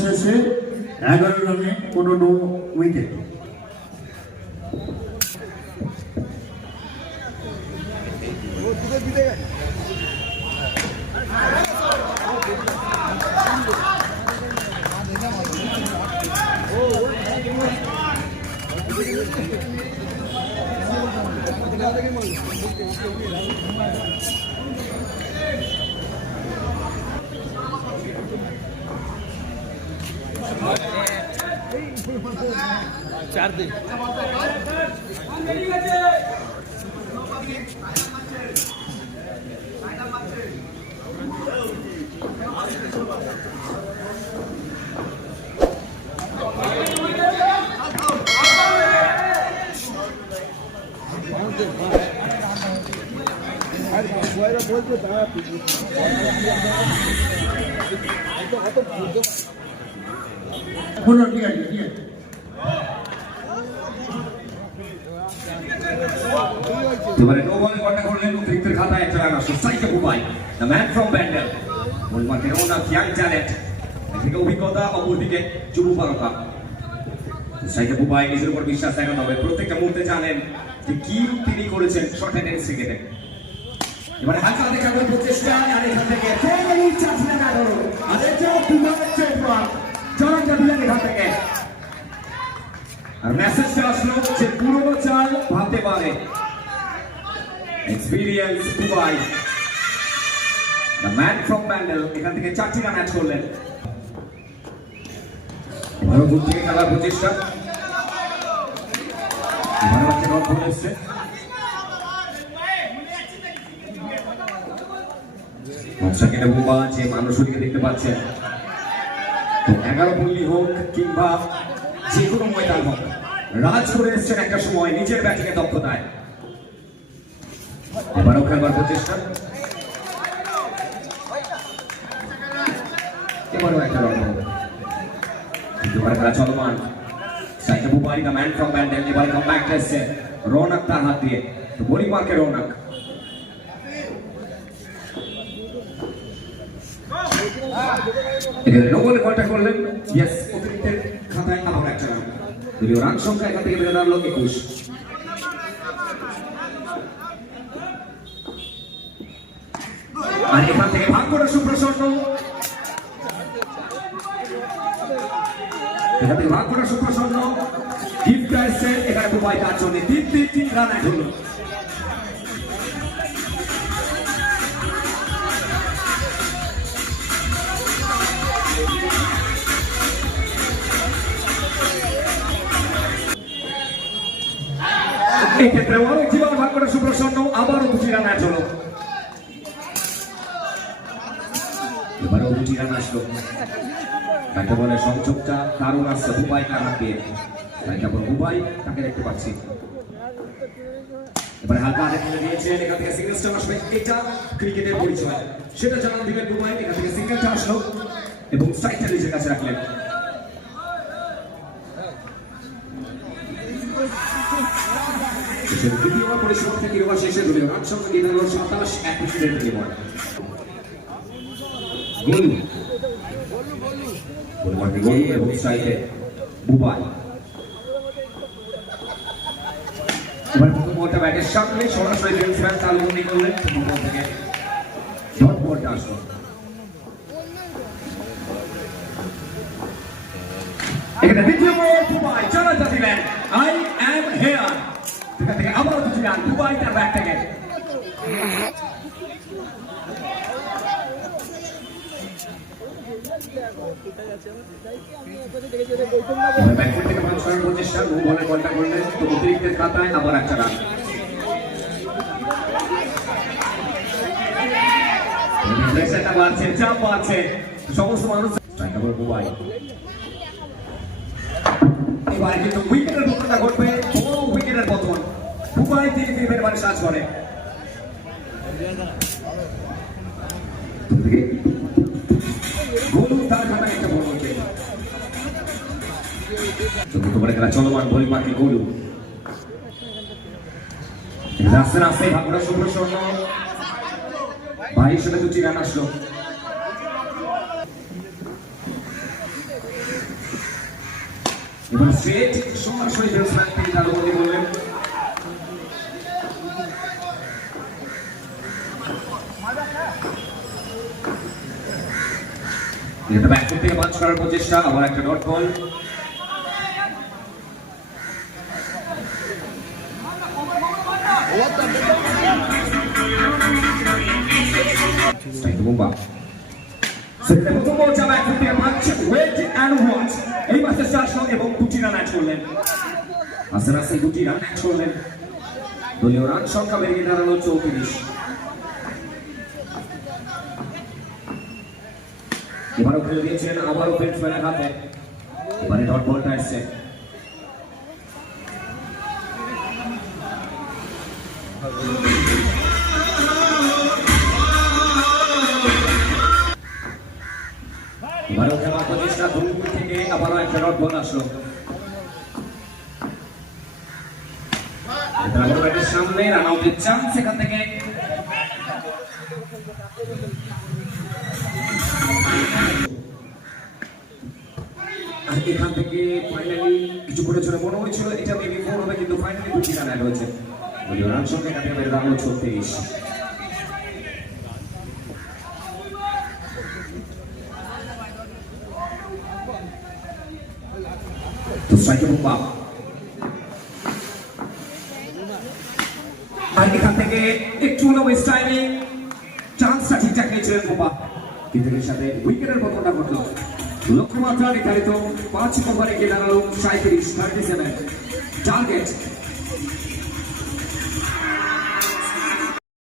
শেষে 11 রানে কোনো নো উইকেট। चार दिन এবারে নো বলে কন্টাক্ট করলেন অতিরিক্তের খাতায় একটা রান আসছে সাইকে Bubai the man from Bandel ball মার্কের ওন অফ ইয়াং ট্যালেন্ট একদিকে অভিজ্ঞতা অপরদিকে যুবপারকা সাইকে বুবাই নিজের উপর বিশ্বাস দেখানো হবে প্রত্যেকটা মুহূর্তে জানেন যে কি তিনি করেছেন শর্ট হ্যান্ড ক্রিকেটে এবারে হালকা দেখানোর প্রচেষ্টা আর এখান থেকে ফেরি চাচলে না ধরো আর এটা বিমানের চেপরা চরণ জাবিলেন এখান থেকে আর মেসেজটা আসলো যে পুরনো চাল ভাবতে পারে এক্সপেরিয়েন্স Bubai the man from Bandel এখান থেকে 4টি রান অ্যাড করলেন ভালো দূর থেকে খেলার প্রচেষ্টা ভালো একটা রন করে এসছে সেকেন্ডে বুম্বা যে মানুষটিকে দেখতে পাচ্ছেন, তো 11 পল্লী হোক কিংবা যে কোনো ময়দান হোক, রাজ করে এসছেন একটা সময় নিজের ব্যাটিংয়ে দক্ষতায়। এবারও খেলবার প্রচেষ্টা, এবারও একটা রান হবে, এবারে খেলা চলমান। সাইকে Bubai the man from Bandel, এবারে কাম ব্যাক এসছে রৌনক তার হাত দিয়ে, তো বোলিং মার্কে রৌনক। এখানে নো বলে কন্ট্যাক্ট করলেন, ইয়েস, অতিরিক্তের খাতায় আবার একটা রান। যদিও রান সংখ্যা এখান থেকে বেড়ে দাঁড়ালো 21। আর এখান থেকে ভাগ্যটা সুপ্রসন্ন, এখান থেকে ভাগ্যটা সুপ্রসন্ন, গিফট আসছে এখানে বুবাই তার জন্য 3 রান অ্যাড হলো। এই ক্ষেত্রে অনেক জীবন ভাগ্যটা সুপ্রসন্ন, আবারও 2 রান অ্যাড হলো। এবারেও 2 রান আসলো। তাকে বলে সংযোগটা দারুণ আসছে বুবাই তার হাত দিয়ে, তাই তারপর বুবাই তাকে দেখতে পাচ্ছি। এবারে হালকা হাতে ফেলে দিয়েছেন, এখান থেকে সিঙ্গেলসটা আসবে, এটা ক্রিকেটের পরিচয়, সেটা জানান দিবেন বুবাই। এখান থেকে সিঙ্গেলটা আসলো এবং স্ট্রাইকটা নিজের কাছে রাখলেন। দ্বিতীয় ওভার পরিশ্রম থেকে ওভার শেষে দলীয় রান সংখ্যা দিয়ে দাঁড়ালো 27, 21 বিনিময়। গোল গোল এবং স্ট্রাইকে বুবাই। এবার প্রথম বলটা ব্যাটের সামনে সরাসরি ব্যাটসম্যান তালুবন্দি করলেন, প্রথম বল থেকে ডট বলটা আসলো। এখানে দ্বিতীয় বল বুবাই চালাতে দিলেন, আই অ্যাম হেয়ার, এখান থেকে আবার 2 রান বুবাই তার ব্যাট থেকে। ব্যাটসম্যান থেকে পাঁচ রান প্রচেষ্টা, নো বলে বলটা করলেন, তো অতিরিক্তের খাতায় আবার একটা রান। প্রেসারটা বাড়ছে, চাপ বাড়ছে, সমস্ত মানুষ স্ট্রাইকার বুবাই। এবার কিন্তু উইকেটের পতনটা ঘটবে, বড় উইকেটের পতন, বুবাই থেকে এবারে সাজ করে। গোলু তার খাতায় একটা বল হচ্ছে, চতুর্থ বলে খেলা চলমান, বোলিং মার্কে গোলু। আস্তে আস্তে ভাগ্যটা সুপ্রসন্ন, 22 রানে 2 রান আসলো। এবার স্ট্রেট সরাসরি ব্যাটসম্যান থেকে তালুবন্দি করলেন। এটা ব্যাক থেকে পাঁচ করার প্রচেষ্টা, আবার একটা ডট বল। বুম্বা সেখানে প্রথম বল যা ব্যাক থেকে পাঁচ, ওয়েট অ্যান্ড ওয়াচ, এই ম্যাচে 4 এবং 2 রান অ্যাড করলেন। আস্তে আস্তে 2 রান অ্যাড করলেন, দলীয় রান সংখ্যা বেড়ে দাঁড়ালো 34। এবারও খেলে দিয়েছেন, আবারও ব্যাটসম্যানের হাতে, এবারে ডট বলটা আসছে। এবারও খেলা প্রচেষ্টা, দুর্গুল থেকে আবারও একটা ডট বল আসলো। ব্যাটের সামনে রান আউটের চান্স, এখান থেকে এখান থেকে ফাইনালি কিছু করে ছিল মনে হয়েছিল এটা মেবি 4 হবে, কিন্তু ফাইনালি 2 রান অ্যাড হয়েছে, দলীয় রান সংখ্যা এখান থেকে বেড়ে দাঁড়ালো 36। তো স্ট্রাইকে বুম্বা, আর এখান থেকে একটু ওয়েস্ট টাইমে চান্সটা ঠিকঠাক নিয়েছিলেন বুম্বা, কিন্তু এর সাথে উইকেটের পতনটা ঘটলো। লক্ষ্যমাত্রা নির্ধারিত 5 ওভারে গিয়ে দাঁড়ালো 37, টার্গেট